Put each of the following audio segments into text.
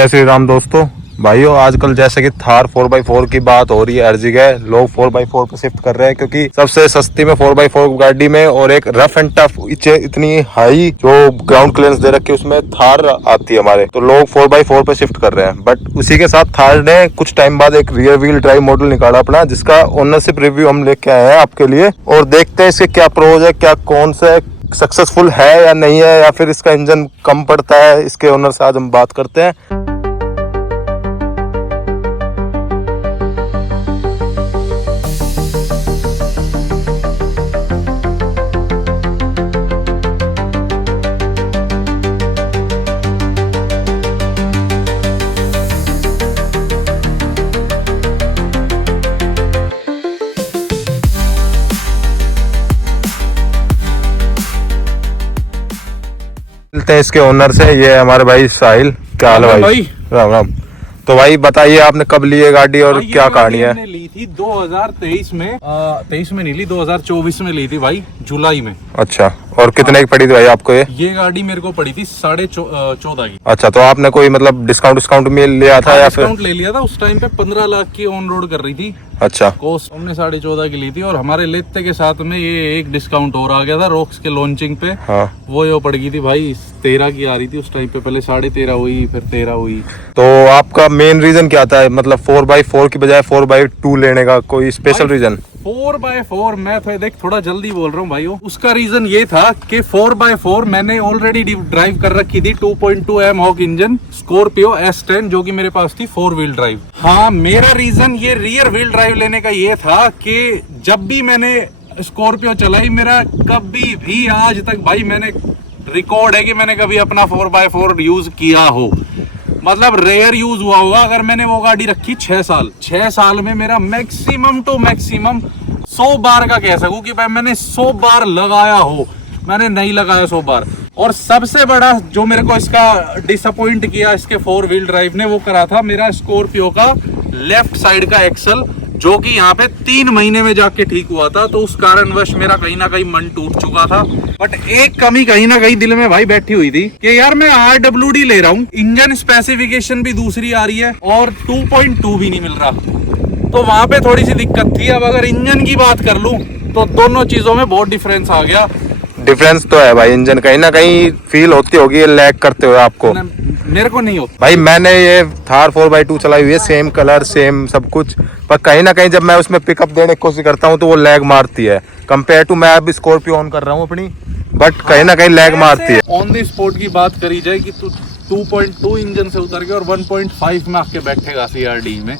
जय श्री राम दोस्तों भाइयों। आजकल जैसे कि थार 4x4 की बात हो रही है हर जगह, लोग 4x4 पे शिफ्ट कर रहे हैं क्योंकि सबसे सस्ती में 4x4 गाड़ी में और एक रफ एंड टफ इतनी हाई जो ग्राउंड क्लियरेंस दे रखी है उसमें थार आती है हमारे, तो लोग 4x4 पे शिफ्ट कर रहे हैं। बट उसी के साथ थार ने कुछ टाइम बाद एक रियर व्हील ड्राइव मॉडल निकाला अपना, जिसका ओनरशिप रिव्यू हम लेके आए हैं आपके लिए और देखते हैं इसके क्या प्रोज है, क्या कौन सा सक्सेसफुल है या नहीं है, या फिर इसका इंजन कम पड़ता है। इसके ओनर से आज हम बात करते हैं। मिलते हैं इसके ओनर से। ये हमारे भाई साहिल। क्या हाल है भाई? राम राम। तो भाई बताइए आपने कब ली है गाड़ी और क्या कहानी है? मैंने ली थी 2023 में 23 में नहीं ली, 2024 में ली थी भाई, जुलाई में। अच्छा, और कितने की पड़ी थी भाई आपको ये गाड़ी मेरे को पड़ी थी 14.5 की। अच्छा, तो आपने कोई मतलब डिस्काउंट में लिया था या फिर? डिस्काउंट ले लिया था उस टाइम पे। 15 लाख की ऑन रोड कर रही थी। अच्छा, कॉस्ट हमने 14.5 की ली थी और हमारे लेते के साथ में ये एक डिस्काउंट और आ गया था रॉक्स के लॉन्चिंग पे। हाँ। वो पड़ गई थी भाई 13 की आ रही थी उस टाइम पे। पहले 13.5 हुई, फिर 13 हुई। तो आपका मेन रीजन क्या था, मतलब 4x4 की बजाय 4x2 लेने का कोई स्पेशल रीजन? 4x4 मैं देख थोड़ा जल्दी बोल रहा हूँ भाइयों। उसका रीजन ये था कि 4x4 मैंने ऑलरेडी ड्राइव कर रखी थी 2.2 M hoc engine Scorpio S10 जो कि मेरे पास थी 4 व्हील ड्राइव। हाँ, मेरा रीजन ये रियर व्हील ड्राइव लेने का ये था कि जब भी मैंने स्कॉर्पियो चलाई, मेरा कभी भी आज तक भाई मैंने रिकॉर्ड है कि मैंने कभी अपना 4x4 यूज किया हो, मतलब रेयर यूज हुआ होगा। अगर मैंने वो गाड़ी रखी 6 साल में मेरा मैक्सिमम टू मैक्सिमम 100 बार का कह सकूं कि भाई मैंने 100 बार लगाया हो, मैंने नहीं लगाया 100 बार। और सबसे बड़ा जो मेरे को इसका डिसअपॉइंट किया इसके 4 व्हील ड्राइव ने, वो करा था मेरा स्कॉर्पियो का लेफ्ट साइड का एक्सल, जो कि यहाँ पे 3 महीने में जाके ठीक हुआ था। तो उस कारणवश मेरा कहीं ना कहीं मन टूट चुका था। बट एक कमी कहीं ना कहीं दिल में भाई बैठी हुई थी कि यार मैं RWD ले रहा हूँ, इंजन स्पेसिफिकेशन भी दूसरी आ रही है और 2.2 भी नहीं मिल रहा, तो वहां पे थोड़ी सी दिक्कत थी। अब अगर इंजन की बात कर लूं तो दोनों चीजों में बहुत डिफरेंस आ गया। डिफरेंस तो है भाई, इंजन कहीं ना कहीं फील होती होगी लैग करते हुए आपको। मेरे को नहीं होता भाई, मैंने ये थार 4x2 चलाई हुई है, सेम कलर सेम सब कुछ, पर कहीं ना कहीं जब मैं उसमें पिकअप देने की कोशिश करता हूँ तो वो लैग मारती है कंपेयर टू। मैं अभी स्कॉर्पियो ऑन कर रहा हूँ अपनी, बट कहीं ना कहीं लैग मारती है। ऑन द स्पॉट की बात करी जाए कि 2.2 इंजन से उतर के और 1.5 में आके बैठेगा CRD में,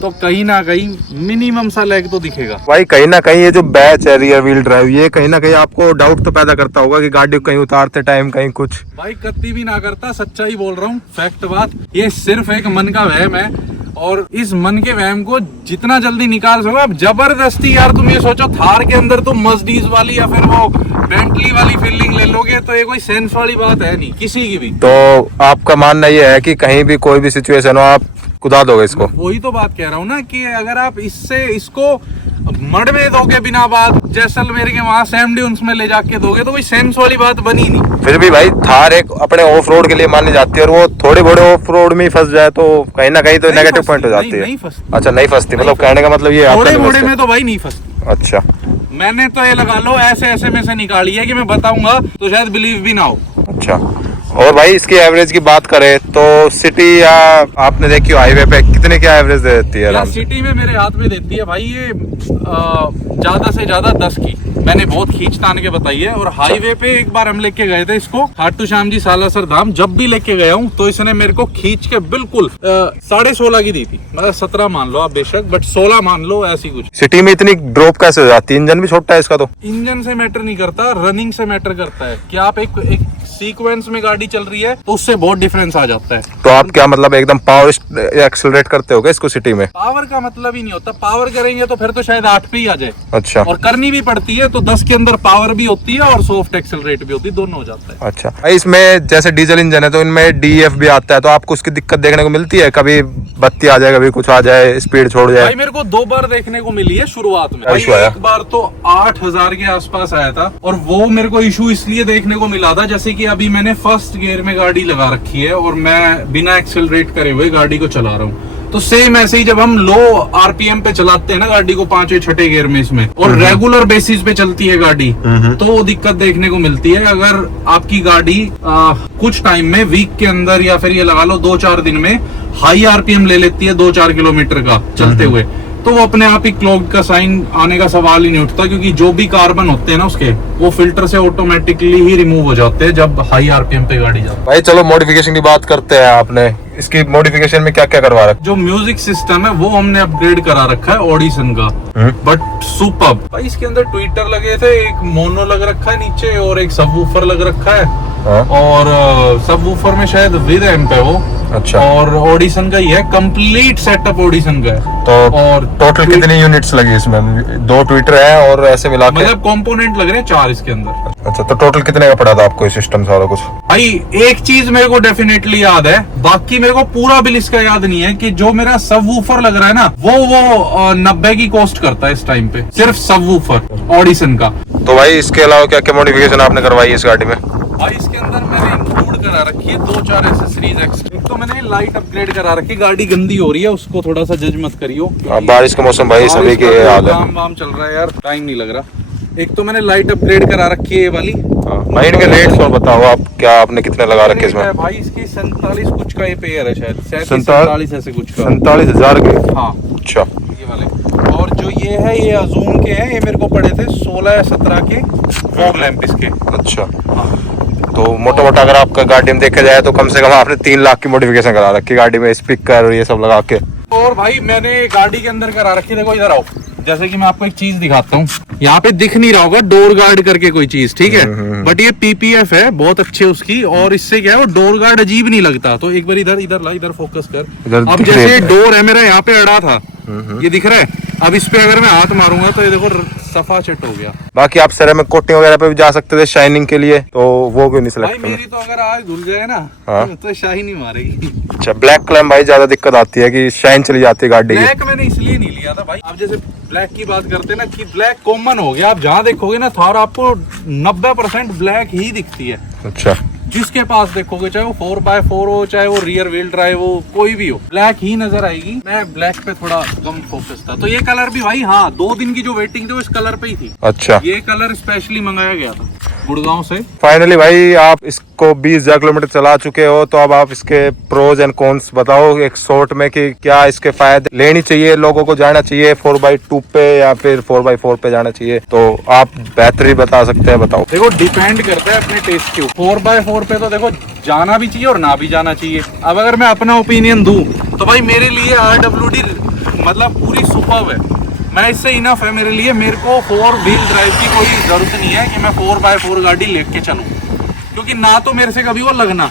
तो कहीं ना कहीं मिनिमम सा लैग तो दिखेगा भाई। कहीं ना कहीं ये जो बैच है रियर व्हील ड्राइव, ये कहीं ना कहीं आपको डाउट तो पैदा करता होगा कि गाड़ी को कहीं उतारते टाइम कहीं कुछ। भाई कत्ती भी ना करता, सच्चाई बोल रहा हूँ, फैक्ट बात। ये सिर्फ एक मन का वहम है और इस मन के वहम को जितना जल्दी निकाल सको। अब जबरदस्ती यार तुम ये सोचो थार के अंदर तुम मर्सिडीज वाली या फिर वो बेंटली वाली फीलिंग ले लोगे, तो ये कोई सेंस वाली बात है नहीं किसी की भी। तो आपका मानना ये है कि कहीं भी कोई भी सिचुएशन हो आप कुदा दोगे इसको? वही तो बात कह रहा हूँ ना कि अगर आप इसको मड़वे दोगे बिना बात, जैसलमेर के वहां सैम ड्यून्स में ले जाके दोगे, तो कोई सेंस वाली बात बनी नहीं। फिर भी भाई थार एक अपने ऑफ रोड के लिए मानी जाती है और वो थोड़े बड़े ऑफ रोड में फंस जाए तो कहीं ना कहीं तो नेगेटिव पॉइंट हो जाती है। नहीं फंसती। अच्छा, नहीं फंसती, मतलब कहने का मतलब ये थोड़े मोड़े में तो भाई नहीं फंसती। अच्छा, मैंने तो ये लगा लो ऐसे में से निकाली है कि मैं बताऊंगा तो शायद बिलीव भी ना हो। अच्छा, और भाई इसकी एवरेज की बात करें तो सिटी या आपने देखी हो हाईवे पे कितने की एवरेज दे देती है? यार सिटी में मेरे हाथ में देती है भाई ये ज्यादा से ज्यादा 10 की। मैंने बहुत खींच तान के बताई है। और हाईवे पे एक बार हम लेके गए थे इसको, खाटू श्याम जी सालासर धाम, जब भी लेके गया हूँ तो इसने मेरे को खींच के बिल्कुल 16.5 की दी थी। मतलब 17 मान लो आप बेशक, बट 16 मान लो, ऐसी कुछ। सिटी में इतनी ड्रॉप कैसे हो जाती है? इंजन भी छोटा है इसका? तो इंजन से मैटर नहीं करता, रनिंग से मैटर करता है कि आप एक सीक्वेंस में गाड़ी चल रही है तो उससे बहुत डिफरेंस आ जाता है। तो आप क्या मतलब एकदम पावर एक्सेलरेट करते होगे इसको सिटी में? पावर का मतलब ही नहीं होता, पावर करेंगे तो फिर तो शायद 8 पे ही आ जाए। अच्छा, और करनी भी पड़ती है तो 10 के अंदर पावर भी होती है और सॉफ्ट एक्सेलरेट भी होती है, दोनों हो जाता है। अच्छा भाई, इसमें जैसे डीजल इंजन है तो इनमें DEF भी आता है, तो आपको उसकी दिक्कत देखने को मिलती है? कभी बत्ती आ जाए, कभी कुछ आ जाए, स्पीड छोड़ जाए? भाई मेरे को 2 बार देखने को मिली है शुरुआत में। भाई एक बार तो 8,000 के आसपास आया था और वो मेरे को इशू इसलिए देखने को मिला था जैसे कि कि अभी मैंने फर्स्ट गियर में गाड़ी लगा रखी है और मैं बिना एक्सेलरेट करे हुए गाड़ी को चला रहा हूँ, तो सेम ऐसे ही जब हम लो आरपीएम पे चलाते हैं ना गाड़ी को 5वें 6ठे गियर में इसमें, और रेगुलर बेसिस पे चलती है गाड़ी, तो वो दिक्कत देखने को मिलती है। अगर आपकी गाड़ी कुछ टाइम में, वीक के अंदर या फिर ये लगा लो 2-4 दिन में हाई आरपीएम ले लेती है 2-4 किलोमीटर का चलते हुए, तो वो अपने आप ही क्लॉग का साइन आने का सवाल ही नहीं उठता, क्योंकि जो भी कार्बन होते हैं ना उसके, वो फिल्टर से ऑटोमेटिकली ही रिमूव हो जाते हैं जब हाई आरपीएम पे गाड़ी जाती है। भाई चलो मॉडिफिकेशन की बात करते हैं। आपने इसकी मॉडिफिकेशन में क्या क्या करवा रखा? जो म्यूजिक सिस्टम है वो हमने अपग्रेड करा रखा है ऑडिशन का, बट सुपर्ब। भाई इसके अंदर ट्विटर लगे थे, एक मोनो लग रखा है नीचे और एक सबवूफर लग रखा है, और सबवूफर में शायद विद एम्प है वो। अच्छा। और ऑडिशन का ही है, कंप्लीट सेटअप ऑडिशन का है। तो और टोटल कितनी यूनिट्स लगी इसमें? 2 ट्विटर है और ऐसे मिला के मतलब कंपोनेंट लग रहे हैं 4 इसके अंदर। अच्छा, तो टोटल कितने का पड़ा था आपको ये सिस्टम सारा कुछ? भाई एक चीज मेरे को डेफिनेटली याद है, बाकी मेरे को पूरा बिल इसका याद नहीं है, कि जो मेरा सबवूफर लग रहा है ना वो 90 की कॉस्ट करता है इस टाइम पे, सिर्फ सबवूफर ऑडिशन का। तो भाई इसके अलावा क्या क्या मॉडिफिकेशन आपने करवाई है इस गाड़ी में? भाई इसके अंदर मैंने इंक्लूड करा रखी है 2-4 एसेसरीज एक्स्ट्रा। एक तो मैंने लाइट अपग्रेड करा रखी है, गाड़ी गंदी हो रही है उसको थोड़ा सा जज मत करियो। बारिश का मौसम भाई सभी के हाल है, काम चल रहा है यार, टाइम नहीं लग रहा। एक तो मैंने लाइट अपग्रेड करा रखी है ये वाली। भाई इनके रेट्स और बताओ आप, क्या आपने कितने लगा रखे इसमें? भाई इसकी 47 कुछ का ये पेयर है शायद, 47 ऐसे कुछ का। 47,000 के? हाँ अच्छा। ये वाले। और जो ये है ये अजूम के हैं, ये मेरे को पड़े थे 16-17 के फॉग लैंप इसके। अच्छा। हाँ। तो मोटा मोटा अगर आपका गाड़ी में देखा जाए तो कम से कम आपने 3 लाख की मॉडिफिकेशन करा रखी गाड़ी में, स्पीकर और ये सब लगा के। और भाई मैंने गाड़ी के अंदर करा रखी, देखो इधर आओ, जैसे कि मैं आपको एक चीज दिखाता हूँ, यहाँ पे दिख नहीं रहा होगा डोर गार्ड करके कोई चीज, ठीक है, बट ये पीपीएफ है बहुत अच्छी उसकी, और इससे क्या है वो डोर गार्ड अजीब नहीं लगता। तो एक बार इधर फोकस कर। अब जैसे डोर है मेरा यहाँ पे अड़ा था, ये दिख रहा है, अब इस पे अगर मैं हाथ मारूंगा तो ये देखो सफा चट हो गया। बाकी आप सेरेमिक कोटिंग वगैरह पे भी जा सकते थे शाइनिंग के लिए, तो वो क्यों नहीं भाई सिलेक्ट? मेरी तो अगर आज धुल जाए ना तो शाइन ही मारेगी। अच्छा, ब्लैक कलर भाई ज्यादा दिक्कत आती है कि शाइन चली जाती है गाड़ी की। ब्लैक मैंने इसलिए नहीं लिया था भाई, आप जैसे ब्लैक की बात करते हैं ना कि ब्लैक कॉमन हो गया, आप जहाँ देखोगे ना थार आपको 90% ब्लैक ही दिखती है। अच्छा। जिसके पास देखोगे, चाहे वो 4x4 हो, चाहे वो रियर व्हील ड्राइव हो, कोई भी हो, ब्लैक ही नजर आएगी। मैं ब्लैक पे थोड़ा कम फोकस था। तो ये कलर भी भाई, हाँ 2 दिन की जो वेटिंग थी वो इस कलर पे ही थी। अच्छा। ये कलर स्पेशली मंगाया गया था गुड़गांव से। फाइनली भाई आप इसको 20,000 किलोमीटर चला चुके हो, तो अब आप इसके प्रोज एंड कॉन्स बताओ एक शॉर्ट में कि क्या इसके फायदे लेनी चाहिए, लोगों को जाना चाहिए 4x2 पे या फिर 4x4 पे जाना चाहिए, तो आप बेहतरी बता सकते हैं, बताओ। देखो डिपेंड करता है अपने टेस्ट के ऊपर। 4x4 पे तो देखो जाना भी चाहिए और ना भी जाना चाहिए। अब अगर मैं अपना ओपिनियन दूं तो भाई मेरे लिए RWD मतलब पूरी सुपर्ब है, मैं इससे इनफ है मेरे लिए। मेरे को 4 व्हील ड्राइव की कोई जरूरत नहीं है कि मैं 4x4 गाड़ी लेके चलूं, क्योंकि ना तो मेरे से कभी वो लगना।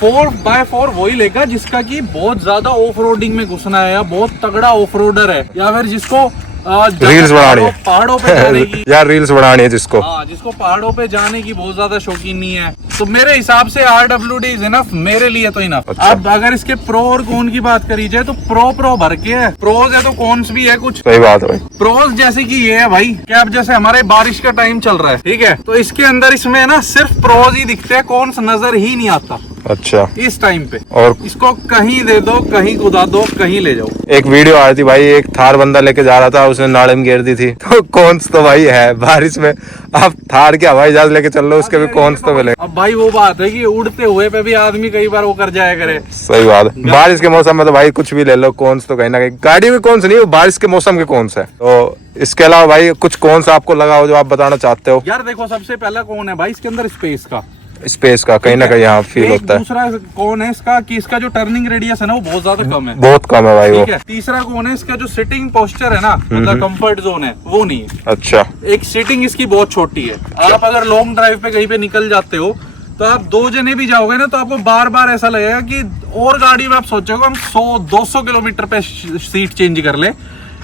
4x4 वही लेगा जिसका कि बहुत ज्यादा ऑफ रोडिंग में घुसना है, या बहुत तगड़ा ऑफ रोडर है, या फिर जिसको रील्स बनानी है, पहाड़ों पे जाने की यार रील्स बनानी है जिसको, हाँ जिसको पहाड़ों पे जाने की बहुत ज्यादा शौकीन नहीं है, तो मेरे हिसाब से RWD इज इनफ, मेरे लिए तो इनफ। अच्छा। अब अगर इसके प्रो और कॉन की बात करी जाए तो प्रो भर के है, प्रोज है तो कॉन्स भी है कुछ। सही बात है भाई। प्रोज जैसे कि ये है भाई कि अब जैसे हमारे बारिश का टाइम चल रहा है, ठीक है, तो इसके अंदर इसमें ना सिर्फ प्रोज ही दिखते हैं, कॉन्स नजर ही नहीं आता अच्छा इस टाइम पे। और इसको कहीं दे दो, कहीं कुदा दो, कहीं ले जाओ। एक वीडियो आ रही थी भाई, एक थार बंदा लेके जा रहा था, उसने नाले में गिर दी थी, तो कौन तो भाई है बारिश में, आप थार के हवाई जहाज लेके चल लो, उसके भी कौन तो मिले। अब भाई वो बात है कि उड़ते हुए पे भी आदमी कई बार वो कर जाया करे। सही बात है, बारिश के मौसम में तो भाई कुछ भी ले लो, कौन तो कहीं ना कहीं गाड़ी में कौन नहीं, वो बारिश के मौसम के कौन है। तो इसके अलावा भाई कुछ कौन सा आपको लगा हो जो आप बताना चाहते हो? यार देखो सबसे पहला कौन है भाई इसके अंदर स्पेस का, स्पेस का कहीं ना कहीं यहाँ फील होता है। दूसरा कौन है इसका कि इसका जो टर्निंग रेडियस है ना वो बहुत ज्यादा कम है, बहुत कम है भाई वो। ठीक है। तीसरा कौन है इसका जो सिटिंग पोस्चर है ना, मतलब कंफर्ट जोन है वो नहीं है। अच्छा। एक सीटिंग इसकी बहुत छोटी है। आप अगर लॉन्ग ड्राइव पे कहीं पे निकल जाते हो तो आप 2 जने भी जाओगे ना तो आपको बार बार ऐसा लगेगा कि और गाड़ी में आप सोचोगे हम 100-200 किलोमीटर पे सीट चेंज कर ले,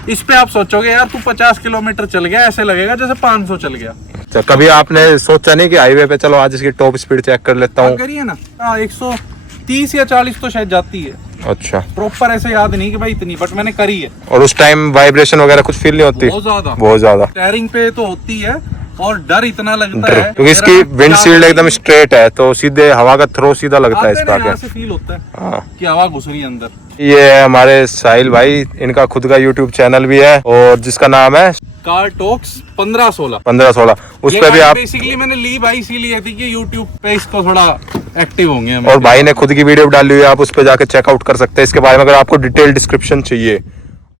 इस पे आप सोचोगे यार तू 50 किलोमीटर चल गया, ऐसे लगेगा जैसे 500 चल गया। अच्छा, कभी आपने सोचा नहीं कि हाईवे पे चलो आज इसकी टॉप स्पीड चेक कर लेता हूँ? करिए ना, 130 या 40 तो शायद जाती है। अच्छा। प्रॉपर ऐसे याद नहीं कि भाई इतनी, बट मैंने करी है। और उस टाइम वाइब्रेशन वगैरह कुछ फील नहीं होती? बहुत ज्यादा, बहुत ज्यादा। स्टीयरिंग पे तो होती है, और डर इतना लगता है क्योंकि इसकी विंडशील्ड एकदम स्ट्रेट है, तो सीधे हवा का थ्रो सीधा लगता है इसका यहाँ आगे। से फील होता है हाँ। कि हवा घुस रही है अंदर। ये है हमारे साहिल भाई, इनका खुद का यूट्यूब चैनल भी है और जिसका नाम है कार टॉक्स 1516। 1516। उस पे भी आप, बेसिकली मैंने ली भाई इसीलिए थी कि यूट्यूब पे इसको थोड़ा एक्टिव होंगे हम। और भाई ने खुद की वीडियो डाली हुई है, आप उस पे जाके चेकआउट कर सकते हैं इसके बारे में अगर आपको डिटेल डिस्क्रिप्शन चाहिए।